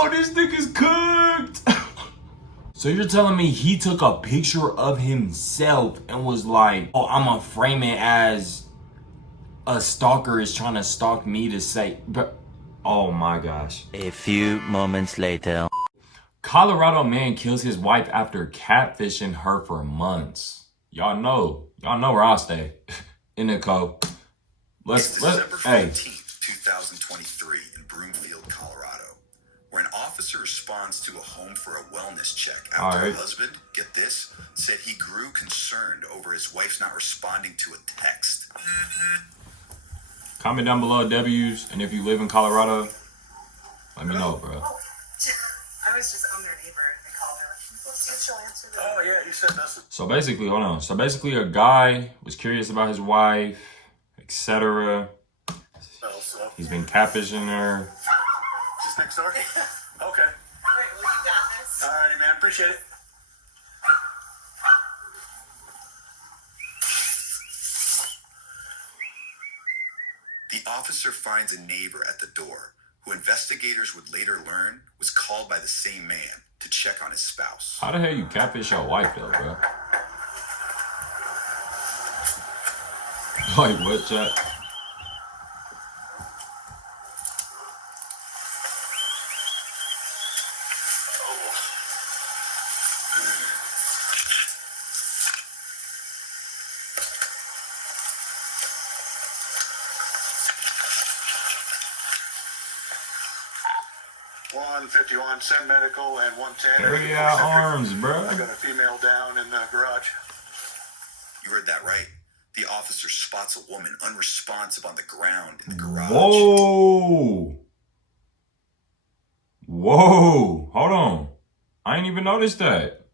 Oh, this nigga's cooked. So you're telling me he took a picture of himself and was like, oh, I'm gonna frame it as a stalker is trying to stalk me to say, but oh my gosh. A few moments later. Colorado man kills his wife after catfishing her for months. Y'all know where I stay. In the co. It's December 15th, 2023 in Broomfield, Colorado, where an officer responds to a home for a wellness check after her husband, get this, said he grew concerned over his wife's not responding to a text. Comment down below W's, and if you live in Colorado, let me know, bro. I was just on their neighbor and they called her. We'll see if she'll answer the Oh yeah, he said nothing. So basically, hold on. So basically, a guy was curious about his wife, etc. He's been catfishing her. Just next door? Okay. All right, well, you got this. Alrighty, man. Appreciate it. The officer finds a neighbor at the door, who investigators would later learn was called by the same man to check on his spouse. How the hell you catfish your wife, though, bro? Like, what, chat? $151, send medical, and 110. Carry out arms, bro. I got a female down in the garage. You heard that right. The officer spots a woman unresponsive on the ground in the garage. Whoa. Whoa. Hold on. I ain't even noticed that.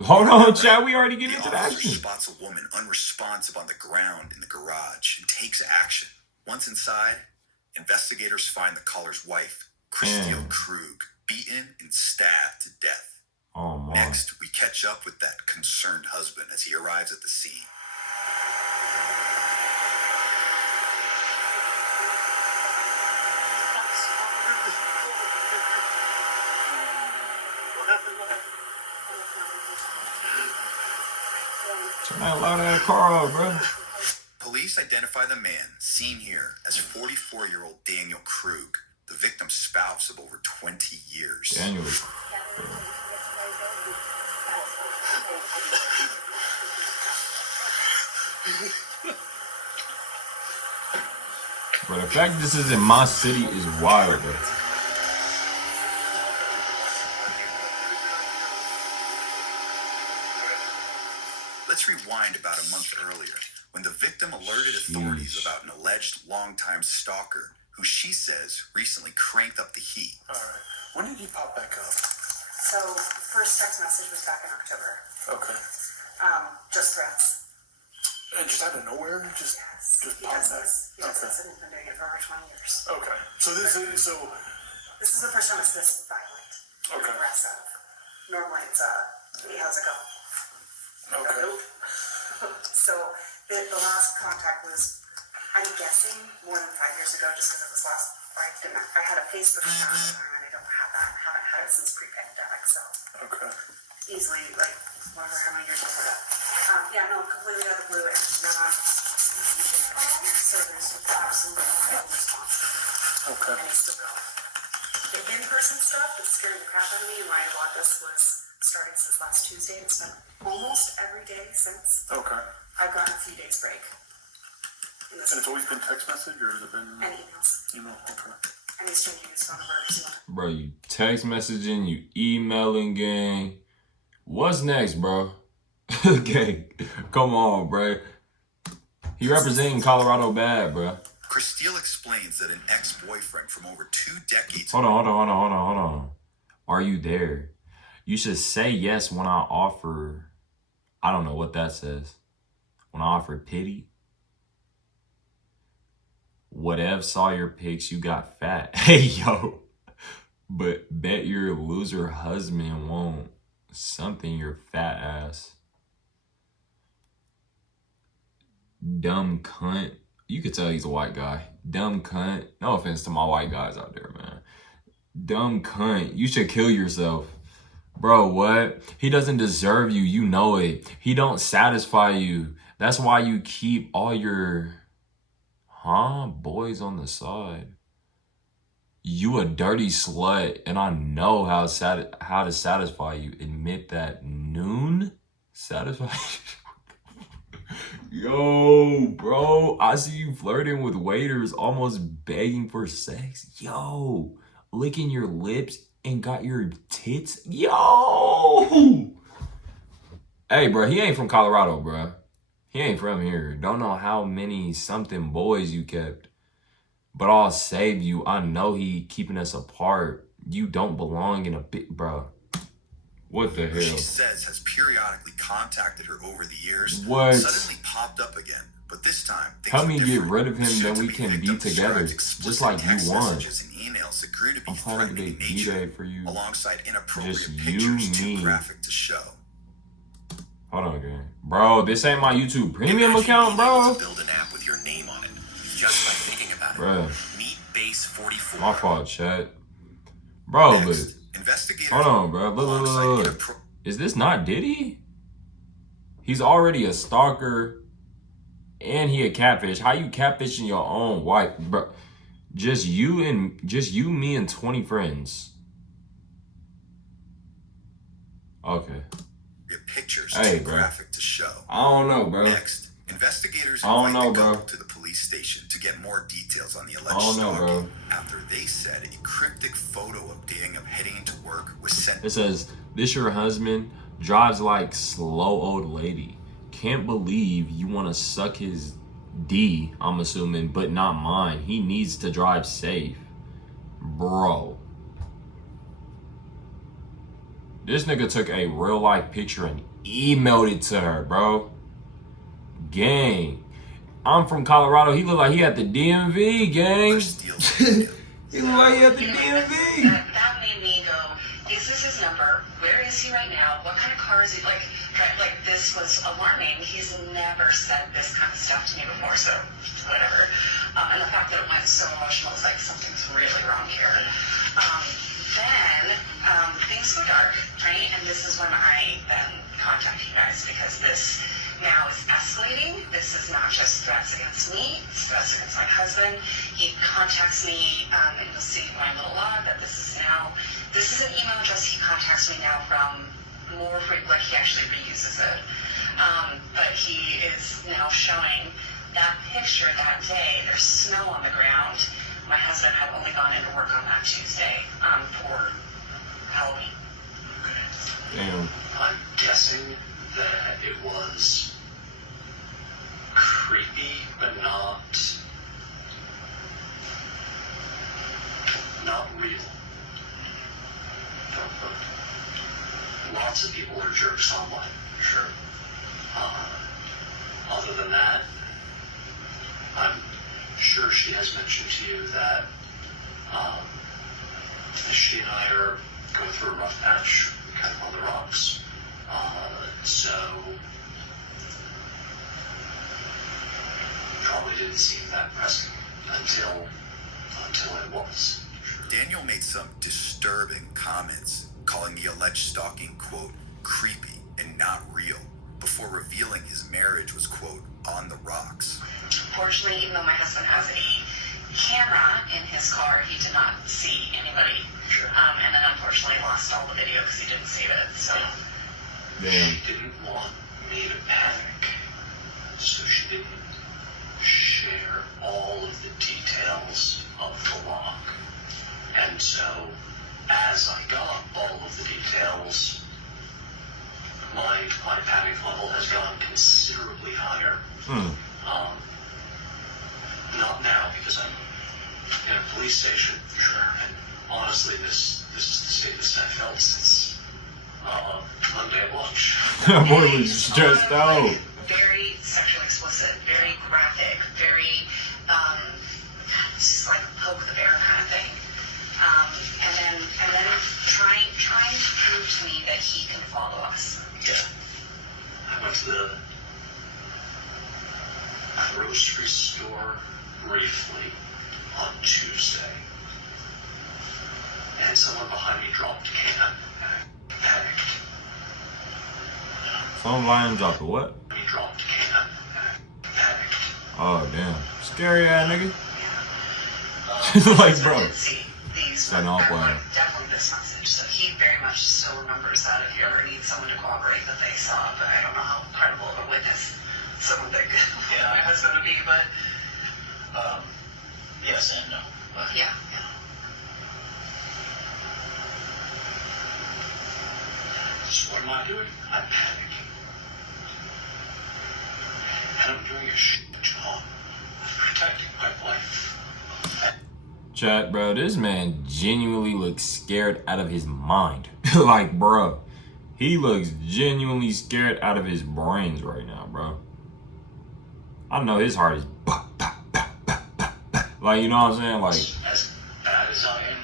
Hold on, chat. We already get into The that. officer spots a woman unresponsive on the ground in the garage and takes action. Once inside, investigators find the caller's wife, Christine Krug, beaten and stabbed to death. Oh, my. Next, we catch up with that concerned husband as he arrives at the scene. Turn that loud ass car off, bro. Police identify the man seen here as 44-year-old Daniel Krug, the victim's spouse of over 20 years. Daniel. Bro, the fact this is in my city is wild, bro. Let's rewind about a month earlier, when the victim alerted authorities about an alleged longtime stalker who she says recently cranked up the heat. All right. When did he pop back up? So, first text message was back in October. Okay. Just threats. And just out of nowhere? Just He pop does back? this. He does this, and he's been doing it for over 20 years. Okay. So this is, This is the first time it's this violent. Okay. Aggressive. Normally it's hey, how's it going? okay. So, the last contact was, I'm guessing, more than 5 years ago, just because it was last, I had a Facebook account at the time, and I don't have that. I haven't had it since pre-pandemic, so. Okay. Easily, like, whatever, how many years before that. Yeah, no, completely out of the blue, and not using it all, so there's absolutely no response. Okay. And he's still going. The in-person stuff that's scaring the crap out of me, and why I bought this was starting since last Tuesday, and it's been almost every day since. Okay. I've gotten a few days break. And it's always been text message, or has it been And emails. email? Okay. And he's changing his phone number every single time. Bro, you text messaging, you emailing, gang. What's next, bro? Okay, come on, bro. He representing Colorado bad, bro. Christine explains that an ex-boyfriend from over 2 decades Hold on. Are you there? You should say yes when I offer. I don't know what that says. When I offer pity. Whatever saw your pics, you got fat. Hey, yo. But bet your loser husband won't. Something your fat ass. Dumb cunt. You could tell he's a white guy. Dumb cunt. No offense to my white guys out there, man. Dumb cunt. You should kill yourself. Bro, what? He doesn't deserve you. You know it. He don't satisfy you. That's why you keep all your... boys on the side. You a dirty slut, and I know how to satisfy you. Admit that. Noon? Satisfy you? Yo, bro. I see you flirting with waiters, almost begging for sex. Yo, licking your lips and got your tits. Yo! Hey, bro, he ain't from Colorado, bro. He ain't from here. Don't know how many something boys you kept. But I'll save you. I know he keeping us apart. You don't belong in a bit, bro. What the hell? She says has periodically contacted her over the years. What? Suddenly popped up again. But this time, help me get rid of him, then we can be together, just like you want. I'm planning a big B-Day for you. Alongside inappropriate Just pictures you, too me. graphic to show. Hold on, gang. Bro, this ain't my YouTube Premium account, bro. Build an app with your name on it, just by thinking about Bro. it. Meet Base 44. My fault, chat. Bro, Next, but hold on, bro. Look. Is this not Diddy? He's already a stalker. And he a catfish. How you catfishing your own wife, bro? Just you, me, and 20 friends. Okay. Pictures hey, too bro. graphic to show. I don't know, bro. Next, investigators I don't invite know, the bro. couple to the police station to get more details on the I alleged don't know, stalking. bro. After they said a cryptic photo of Dang of heading into work was sent. It says, "This your husband drives like slow old lady. Can't believe you want to suck his D, I'm assuming, but not mine. He needs to drive safe." Bro. This nigga took a real life picture and emailed it to her, bro. Gang. I'm from Colorado. He look like he at the DMV, gang. He look like he at the DMV. That made me go, is this his number? Where is he right now? What kind of car is he? Like this was alarming. He's never said this kind of stuff to me before, so whatever. And the fact that it went so emotional was like, something's really wrong here. Then things go dark, right? And this is when I then contact you guys, because this now is escalating. This is not just threats against me, it's threats against my husband. He contacts me, and you'll see my little log that this is an email address he contacts me now from more like he actually reuses it. But he is now showing that picture that day. There's snow on the ground. My husband had only gone into work on that Tuesday for Halloween. Damn. I'm guessing that it was creepy, but not real. Lots of people are jerks online, sure. Other than that, I'm sure she has mentioned to you that she and I are going through a rough patch, kind of on the rocks. So probably didn't seem that pressing until it was. Daniel made some disturbing comments, calling the alleged stalking, quote, creepy and not real, before revealing his marriage was, quote, on the rocks. Fortunately, even though my husband has a camera in his car, he did not see anybody. Sure. And then unfortunately lost all the video because he didn't save it. So Damn. She didn't want me to panic, so she didn't share all of the details of the log. And so, as I got all of the details, my panic level has gone considerably higher. Not now, because I'm in a police station. Sure. And honestly, this is the safest I've felt since Monday at lunch. That boy was stressed out. Very sexually explicit, very graphic, very just like poke the bear kind of thing. And then trying to prove to me that he can follow us. Yeah. I went to the grocery store briefly on Tuesday. and someone behind me dropped a can. Panicked. Some lion dropped a what? He dropped a can. Panicked. Oh damn. Scary ass nigga. Like, bro. These Got no plan. definitely this message. So he very much still remembers that if you ever need someone to corroborate that they saw, but I don't know how credible of a witness someone that my husband would be, but Yes and no. But yeah. so what am I doing? I'm panicking. And I'm doing a shit job of protecting my wife. Chat, bro, this man genuinely looks scared out of his mind. Like, bro, he looks genuinely scared out of his brains right now, bro. I know his heart is bah, bah, bah, bah, bah, bah. Like, you know what I'm saying? Like, As bad as I am,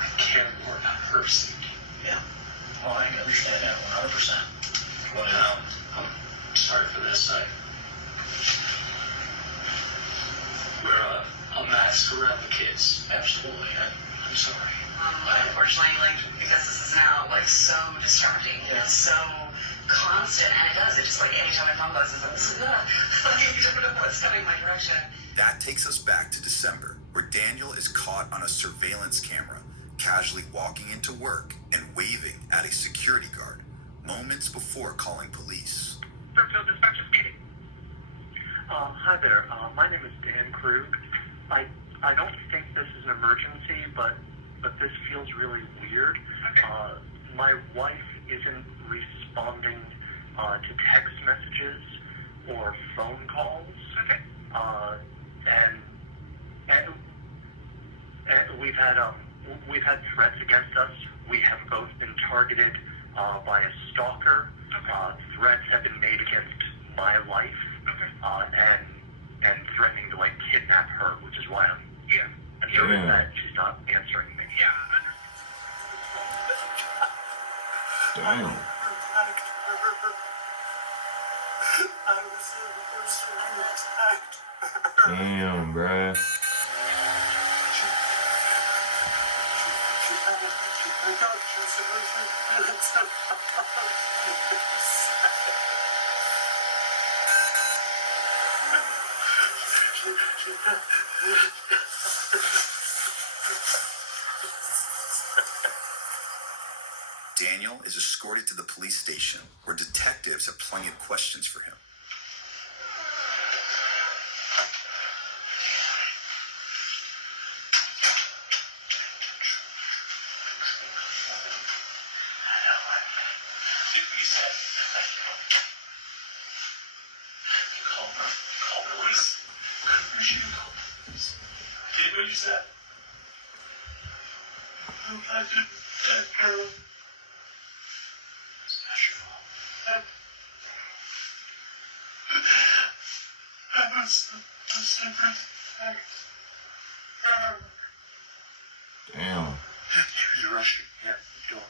I care more about her safety. Yeah. Well, I can understand that 100%. Well, I'm sorry for this. We're a mask around the kids. Absolutely. I'm sorry. Unfortunately, because this is now so distracting, so constant, and it just anytime my phone buzzes, I'm just you don't know what's coming my direction. That takes us back to December, where Daniel is caught on a surveillance camera, casually walking into work and waving at a security guard, moments before calling police. Fairfield Dispatcher speaking. Hi there. My name is Dan Krug. I don't think this is an emergency, but this feels really weird. Okay. My wife isn't responding to text messages or phone calls. Okay. And we've had threats against us. We have both been targeted by a stalker. Okay. Threats have been made against my life. Okay. And threatening to kidnap her, which is why I'm assuring that she's not answering me. Yeah, damn. I was the person who attacked her. Damn, bruh. Daniel is escorted to the police station, where detectives have plenty of questions for him. Call police. You should call police. Did what you said. I did that girl. It's not your fault. I was a secret act. Damn. You're rushing. Yeah, go on.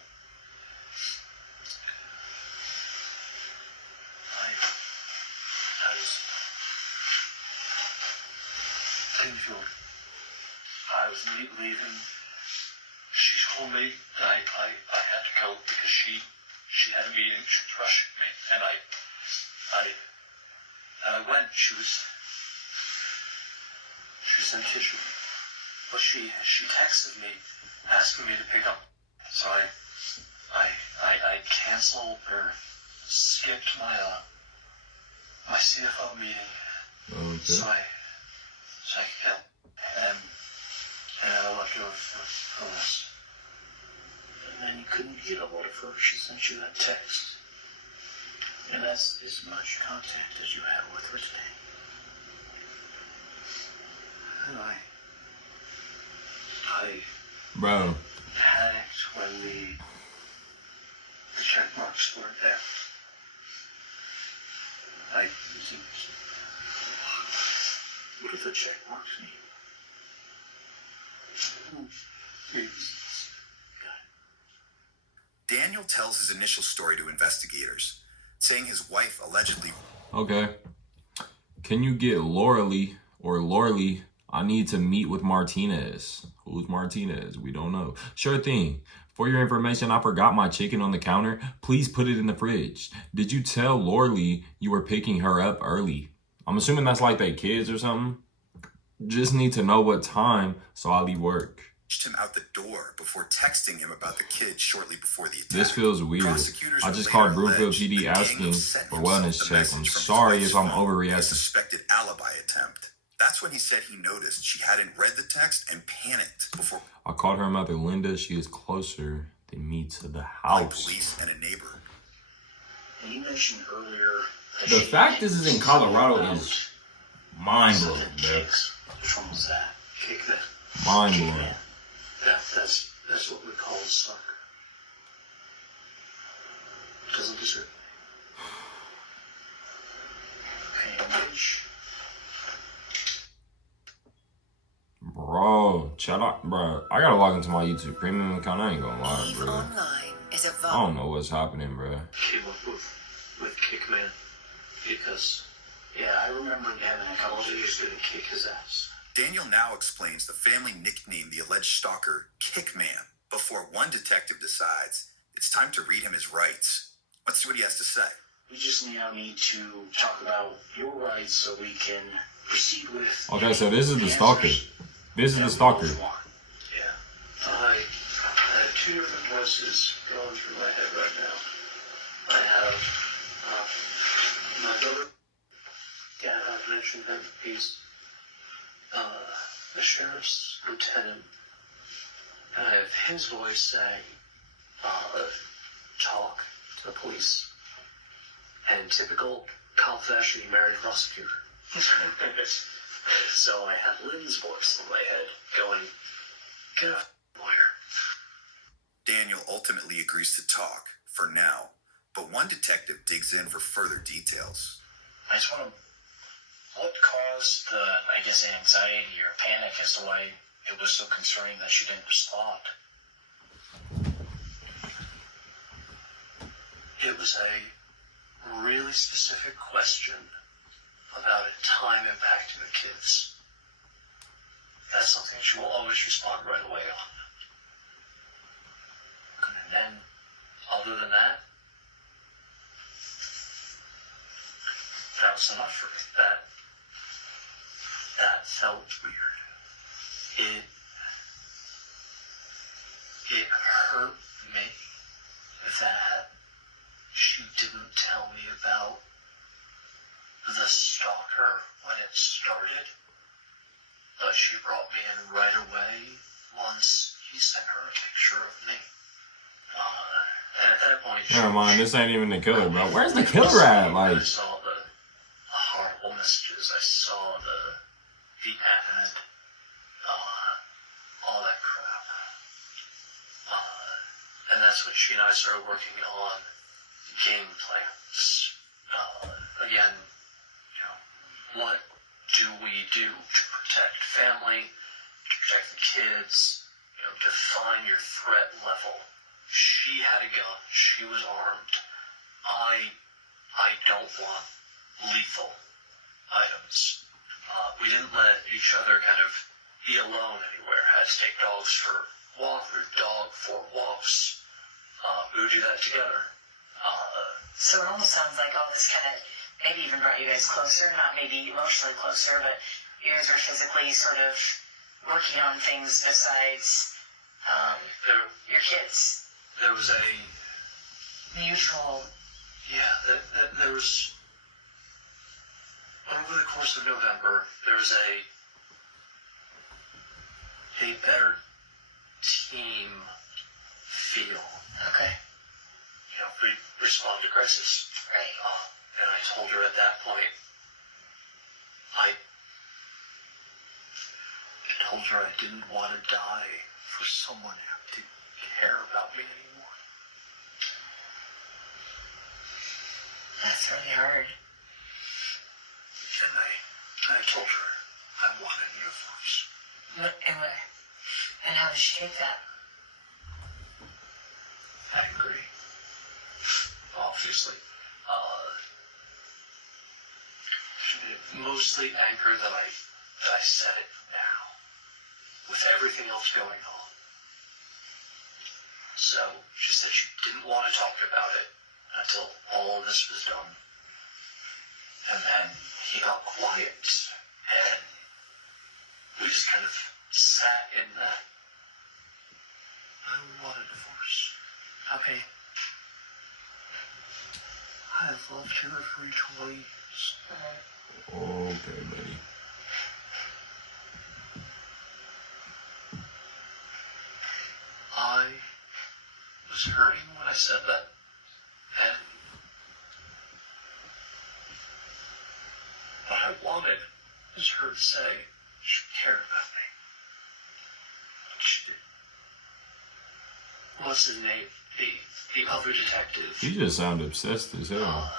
I was Greenfield. I was leaving. She told me that I had to go because she had a meeting. She was rushing me, and I went. She sent tissue, but she texted me asking me to pick up. So I canceled or skipped my CFO meeting. Okay. So I could get, and I let go of this. And then you couldn't get a hold of her. She sent you that text. And that's as much contact as you had with her today. And I Bro. panicked when the check marks weren't there. What do the check marks mean? Daniel tells his initial story to investigators, saying his wife allegedly... Okay. Can you get Laura Lee I need to meet with Martinez. Who's Martinez? We don't know. Sure thing. For your information, I forgot my chicken on the counter. Please put it in the fridge. Did you tell Lorley you were picking her up early? I'm assuming that's like they kids or something. Just need to know what time, so I'll leave work. Him out the door before texting him about the kid shortly before the attack. This feels weird. I just called Broomfield PD asking for wellness check. I'm sorry if I'm overreacting. Suspected alibi attempt. That's when he said he noticed she hadn't read the text and panicked before. I called her mother Linda. She is closer than me to the house. Police and a neighbor. You mentioned earlier. The fact this is in Colorado is mind blowing, man. Which one was that? Kick that. Mind blowing. That's what we call a sucker. Doesn't deserve. Page. Bro, shout out, bro. I gotta log into my YouTube Premium account. I ain't gonna lie, bro. Online is a I don't know what's happening, bro. Came up with Kickman because, yeah, I remember him and I was just gonna kick his ass. Daniel now explains the family nicknamed the alleged stalker Kickman before one detective decides it's time to read him his rights. Let's see what he has to say. We just now need to talk about your rights so we can proceed with. Okay, so this is the stalker. This is the stalker. Yeah. I have two different voices going through my head right now. I have my brother. Yeah, I've mentioned him. He's the sheriff's lieutenant. And I have his voice saying, talk to the police. And in typical cop fashion, he married a prosecutor. So I had Lynn's voice in my head going, get a lawyer. Daniel ultimately agrees to talk, for now, but one detective digs in for further details. I just want to... What caused the, I guess, anxiety or panic as to why it was so concerning that she didn't respond? It was a really specific question about a time impacting the kids. That's something she will always respond right away on. And then, other than that, that was enough for me. That felt weird. It hurt me that she didn't tell me about the stalker when it started, but she brought me in right away once he sent her a picture of me. And at that point, never mind, this ain't even the killer, bro. Where's the killer at? Like, I saw the horrible messages. I saw the ad, all that crap. And that's when she and I started working on game plans. Again, what do we do to protect family, to protect the kids, define your threat level. She had a gun. She was armed. I don't want lethal items. We didn't let each other kind of be alone anywhere. Had to take dogs for walks. We would do that together. So it almost sounds like all this kind of maybe even brought you guys closer, not maybe emotionally closer, but you guys were physically sort of working on things besides your kids. There was a mutual. Yeah, there was, over the course of November, there was a better team feel. Okay. We respond to crisis. Right. And I told her at that point, I told her I didn't want to die for someone who didn't care about me anymore. That's really hard. And I told her I wanted uniforms. And how did she take that? Angry. Obviously. Mostly anger that I that I said it now, with everything else going on. So she said she didn't want to talk about it until all of this was done. And then he got quiet, and we just kind of sat in that. I want a divorce. Okay. I've loved her for 20 years. Okay, buddy. I was hurting when I said that, and what I wanted is her to say she cared about me. But she didn't. What's his name? The other detective. He just sounded obsessed as hell.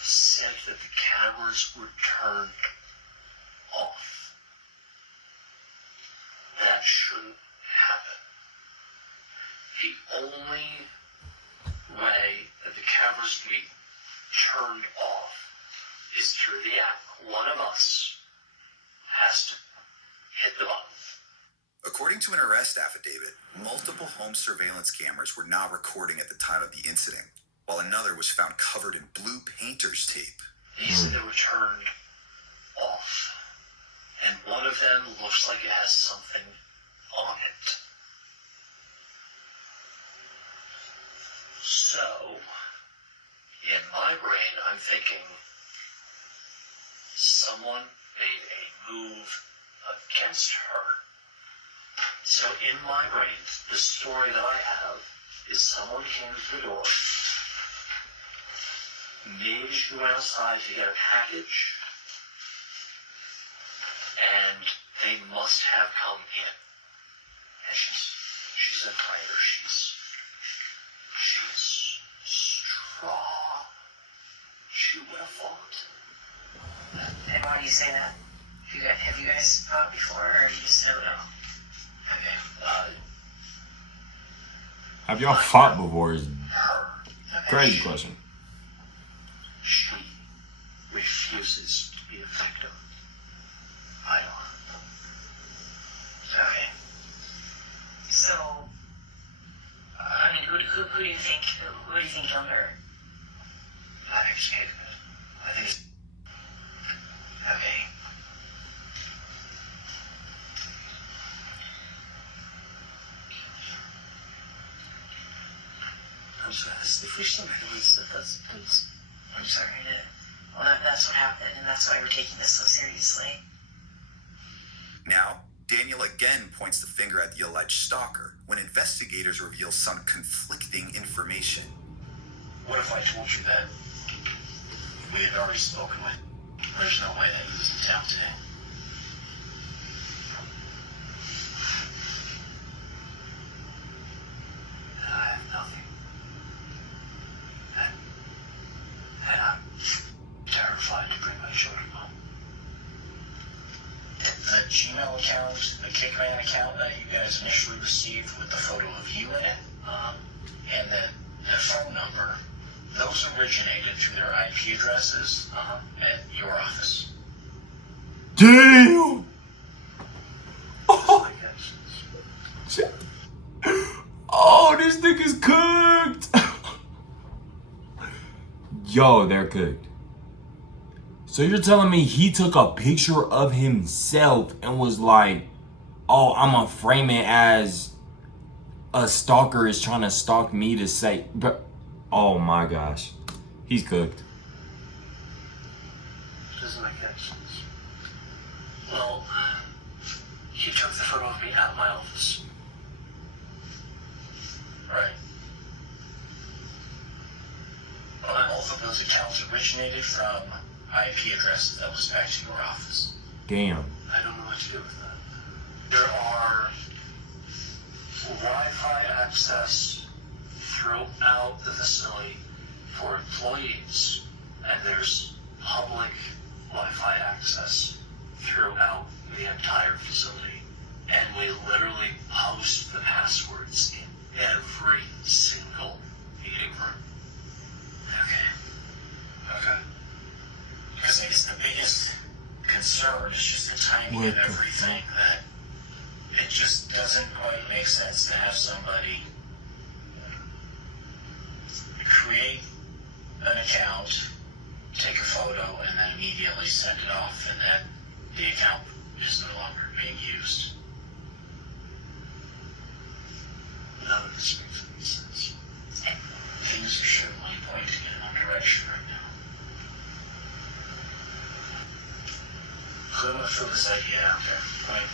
Said that the cameras were turned off. That shouldn't happen. The only way that the cameras can be turned off is through the app. One of us has to hit the button. According to an arrest affidavit, multiple home surveillance cameras were not recording at the time of the incident, while another was found covered in blue painter's tape. He said they were turned off, and one of them looks like it has something on it. So, in my brain, I'm thinking someone made a move against her. So in my brain, the story that I have is someone came to the door. Maybe she went outside to get a package, and they must have come in. And she's a fighter. She's strong. She would have fought. And why do you say that? Have you guys fought before, or you just don't know? Okay. Have y'all fought before? Is Her. crazy question. She refuses to be a victim. I don't. Okay. So, I mean, who do you think killed her? I think she hated it. I think it's... Okay. I'm sorry, if we still make a list of those things. I'm sorry well, that's what happened, and that's why we're taking this so seriously. Now, Daniel again points the finger at the alleged stalker when investigators reveal some conflicting information. What if I told you that we had already spoken with? There's no way that he was in town today. I have nothing. And I'm terrified to bring my children home. The Gmail account, the Kickman account that you guys initially received with the photo of you in it, and then the phone number, those originated through their IP addresses at your office. Damn! Oh, shit. Oh, this nigga's cooked! Yo, they're cooked. So you're telling me he took a picture of himself and was like, oh, I'm gonna frame it as a stalker is trying to stalk me to say, but oh my gosh, he's cooked. Doesn't make any sense. Well, he took the photo of me at my office. Right. But both of those accounts originated from IP addresses that was back to your office. Damn. I don't know what to do with that. There are Wi-Fi access throughout the facility for employees, and there's public Wi-Fi access throughout the entire facility. And we literally post the passwords in every single meeting room. Okay. Because I guess the biggest concern, make sense to have somebody create an account, take a photo, and then immediately send it off, and then the account is no longer being used. None of this makes any sense. Things are certainly pointing in one direction right now. So I'm gonna throw this idea out there, right?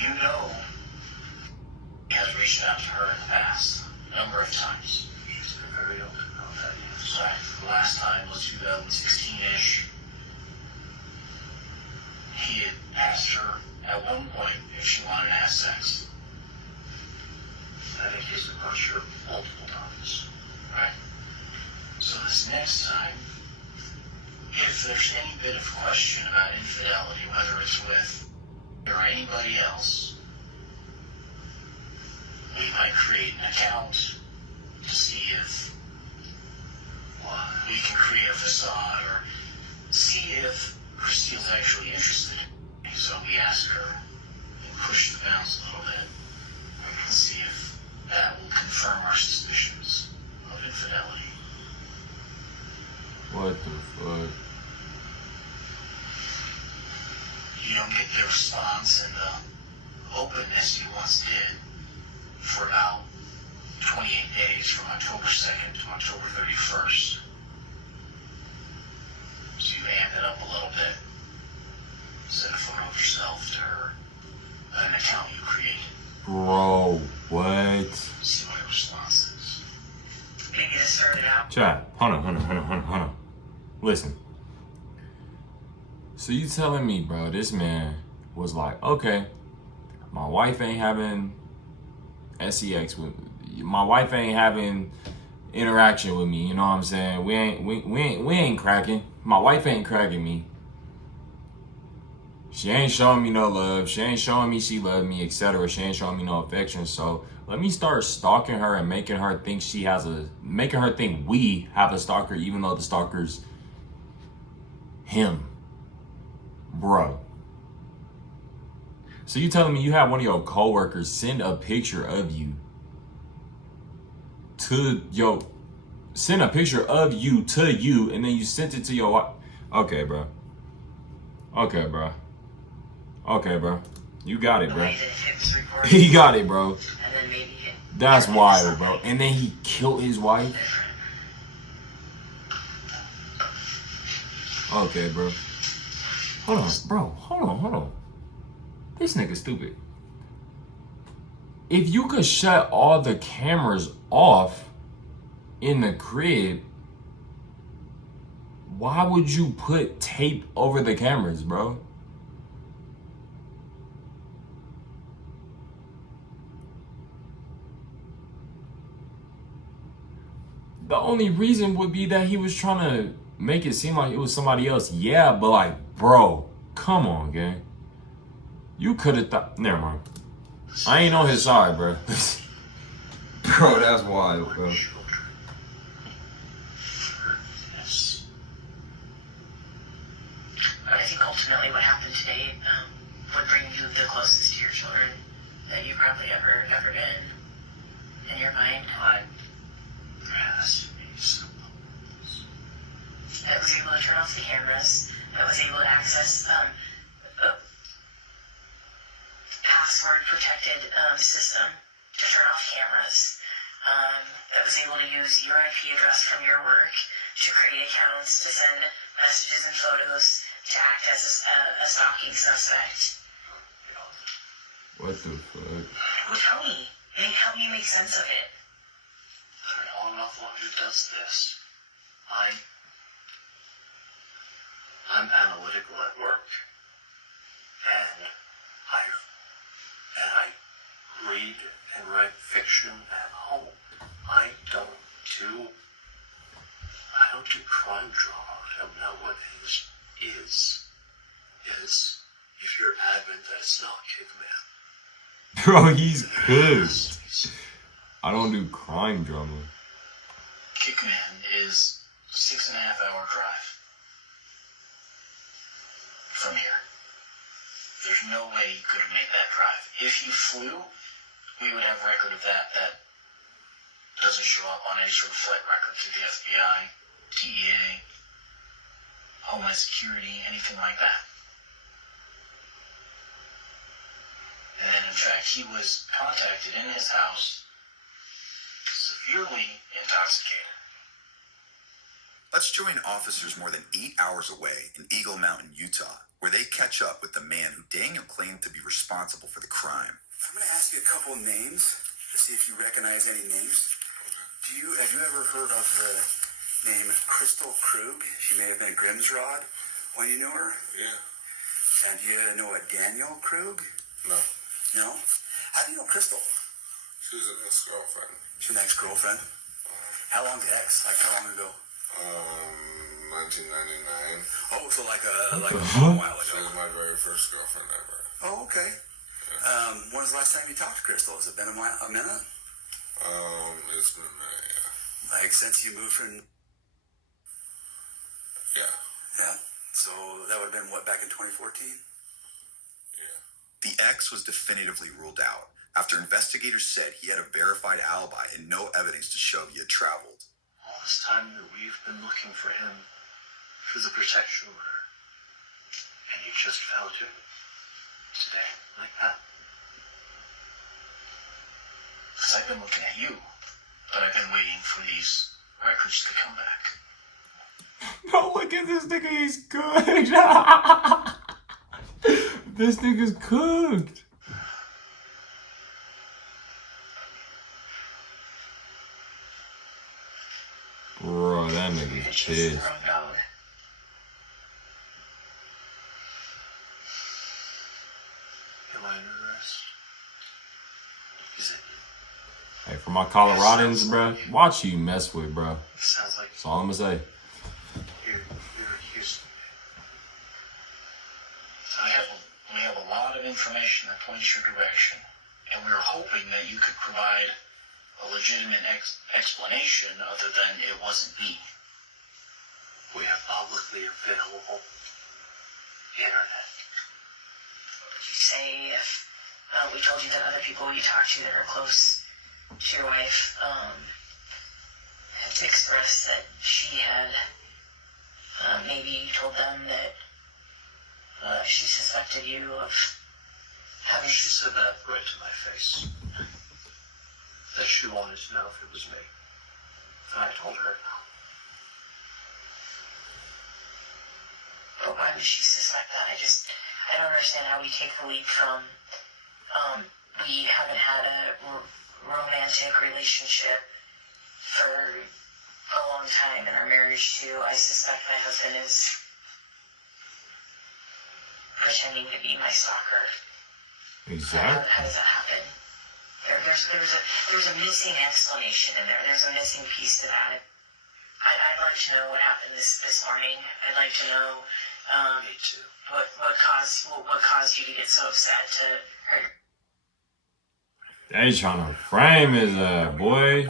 You know he has reached out to her in the past, a number of times. She's been very open about that, yes. Right. The last time was 2016-ish. He had asked her at one point if she wanted to have sex. I think he's approached her multiple times. Right. So this next time, if there's any bit of question about infidelity, whether it's with her or anybody else, we might create an account to see if we can create a facade or see if Christine's actually interested. So we ask her and push the bounds a little bit and see if that will confirm our suspicions of infidelity. What the fuck? You don't get the response and the openness you once did for about 28 days, from October 2nd to October 31st. So you amp it up a little bit. Send a photo of yourself to her, an account you created. Bro, what? See what her response is. Maybe this started out. Chat, hold on. Listen. So you telling me, bro, this man was like, okay, my wife ain't having sex with, my wife ain't having interaction with me, you know what I'm saying? We ain't cracking. My wife ain't cracking me. She ain't showing me no love. She ain't showing me she loved me, etc. She ain't showing me no affection. So let me start stalking her and making her think making her think we have a stalker, even though the stalker's him. Bro. So you telling me you have one of your coworkers send a picture of you to send a picture of you to you, and then you sent it to your wife? Okay, bro. You got it, bro. He got it, bro. That's wild, bro. And then he killed his wife? Okay, bro. Hold on, bro. Hold on. This nigga stupid. If you could shut all the cameras off in the crib, why would you put tape over the cameras, bro? The only reason would be that he was trying to make it seem like it was somebody else. Yeah, but like, bro, come on, gang. You could have thought. Never mind. I ain't on his side, bro. Bro, that's wild, bro. I think ultimately what happened today would bring you the closest to your children that you've probably ever been in your mind. That was able to turn off the cameras, that was able to access password protected system to turn off cameras, that was able to use your IP address from your work to create accounts, to send messages and photos, to act as a stalking suspect. What the fuck? Well, tell me. Help me make sense of it. I know enough one who does this. I'm analytical at work, and I read and write fiction at home. I don't do crime drama. I don't know what is. If you're adamant that it's not Kickman. Bro, he's good. I don't do crime drama. Kickman is 6.5-hour drive from here. There's no way you could have made that drive. If you flew, we would have record of that. That doesn't show up on any sort of flight record through the FBI, DEA, Homeland Security, anything like that. And then, in fact, he was contacted in his house, severely intoxicated. Let's join officers more than 8 hours away in Eagle Mountain, Utah, where they catch up with the man who Daniel claimed to be responsible for the crime. I'm going to ask you a couple of names to see if you recognize any names. Have you ever heard of the name Crystal Krug? She may have been Grimsrod when you knew her. Yeah. And do you know a Daniel Krug? No. No? How do you know Crystal? She's an ex-girlfriend. She's an ex-girlfriend? How long's the ex? Like how long ago? 1999. Oh, so like a while She ago. was my very first girlfriend ever. Oh, okay. Yeah. When was the last time you talked to Crystal? Has it been a minute? It's been a minute, yeah. Like since you moved from... Yeah. Yeah. So that would have been, what, back in 2014? Yeah. The ex was definitively ruled out after investigators said he had a verified alibi and no evidence to show he had traveled. All this time that we've been looking for him for the protection order, and you just found him today, like that. Because I've been looking at you, but I've been waiting for these records to come back. Bro, look at this nigga, he's cooked. This nigga's cooked. Bro, that nigga's pissed. Am I under arrest? Is it? Hey, for my Coloradans, bro, watch who you mess with, bro. Sounds like That's all I'm gonna say. you're accused. We have a lot of information that points your direction, and we were hoping that you could provide a legitimate explanation other than it wasn't me. We have publicly available internet. What would you say if we told you that other people you talked to that are close to your wife had expressed that she had maybe told them that she suspected you of having... She said that right to my face. That she wanted to know if it was me. And I told her no. But why would she suspect that? I don't understand how we take the leap from we haven't had a romantic relationship for a long time in our marriage to I suspect my husband is pretending to be my stalker. Exactly. How does that happen? There's a missing explanation in there. There's a missing piece to that. I'd like to know what happened this morning. I'd like to know Me too. what caused you to get so upset to hurt. They trying to frame his boy.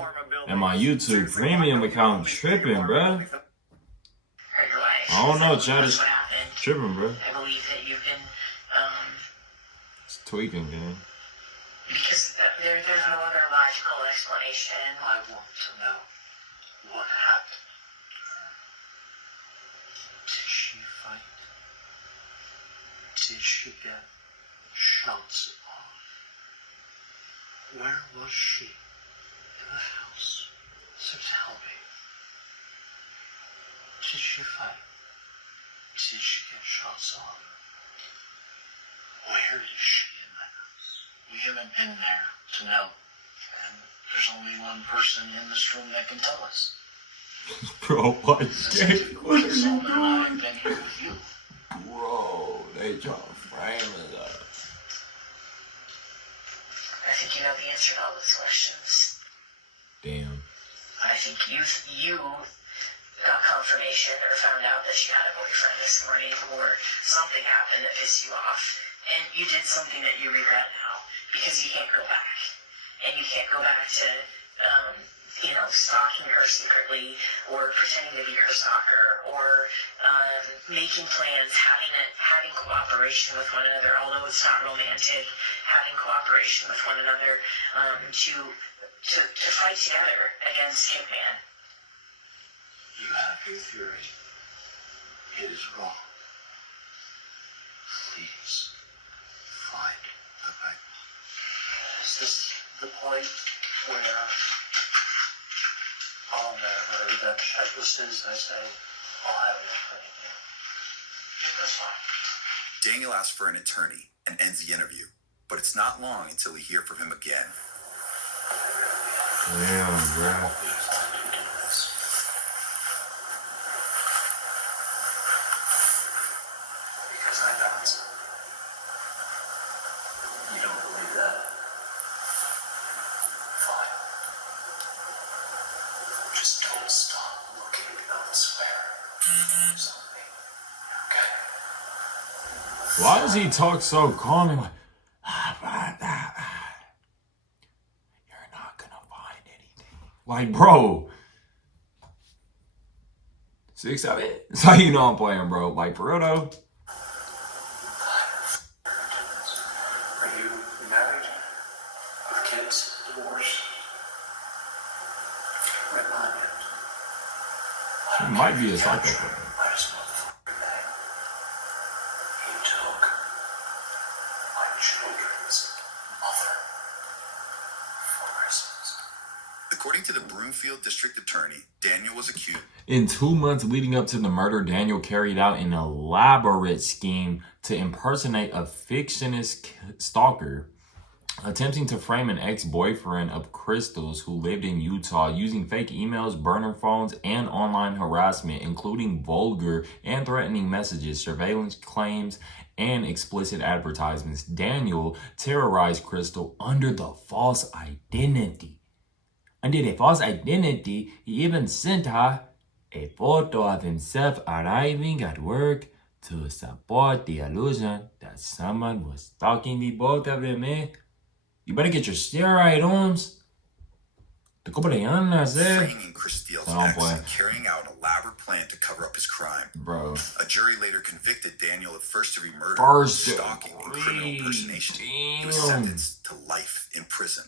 And my YouTube premium account tripping, bro. Hurt your wife. I don't know, Chad is That's what happened. tripping, bro. I believe that you've been It's tweaking, man. because there's no other logical explanation. I want to know what happened. Did she fight? Did she get shots off? Where was she in the house? So tell me. Did she fight? Did she get shots off? Where is she in the house? We haven't been there to know. And there's only one person in this room that can tell us. Bro, what? What are you Selma and I have doing? been here with you. Bro, they trying to frame his ass. I think you know the answer to all those questions. Damn. I think you got confirmation or found out that she had a boyfriend this morning or something happened that pissed you off and you did something that you regret now because you can't go back. And you can't go back to stalking her secretly, or pretending to be her stalker, or making plans, having cooperation with one another, although it's not romantic, having cooperation with one another to fight together against Hitman. You have your theory. It is wrong. Please find the right one. Is this the point where whatever that checklist is, I say, I'll have an attorney here? That's fine. Daniel asks for an attorney and ends the interview, but it's not long until we hear from him again. Damn, bro. Because I don't. You don't believe that? Fine. Just don't stop looking elsewhere. Something. Okay? Why does he talk so calm and like, you're not gonna find anything? Like, bro. 6, 7. It's how you know I'm playing, bro. Like, for real though. Are you married? With kids? Divorced? Red line yet? He might be a psychopath. I just want to that. You took my children's mother for reasons. According to the Broomfield District Attorney, Daniel was accused. In 2 months leading up to the murder, Daniel carried out an elaborate scheme to impersonate a fictitious stalker, attempting to frame an ex-boyfriend of Crystal's who lived in Utah using fake emails, burner phones, and online harassment, including vulgar and threatening messages, surveillance claims, and explicit advertisements. Daniel terrorized Crystal under the false identity. Under the false identity, he even sent her a photo of himself arriving at work to support the illusion that someone was stalking the both of them, eh? You better get your steroid arms. Te cobrayanas, eh? Framing Christiel's ex and carrying out an elaborate plan to cover up his crime. Bro. A jury later convicted Daniel of first-degree murder, stalking, and criminal impersonation. He was sentenced to life in prison.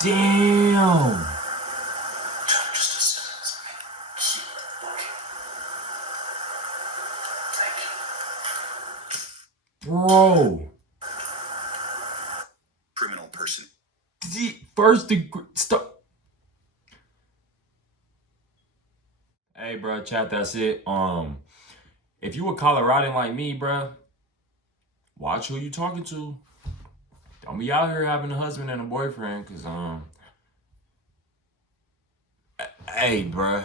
Damn. Just a sentence. Keep looking. Thank you. Bro. Criminal person. First degree. Stop. Hey, bro, chat, that's it. If you a Coloradan like me, bro, watch who you talking to. Don't be out here having a husband and a boyfriend, cause hey, bro.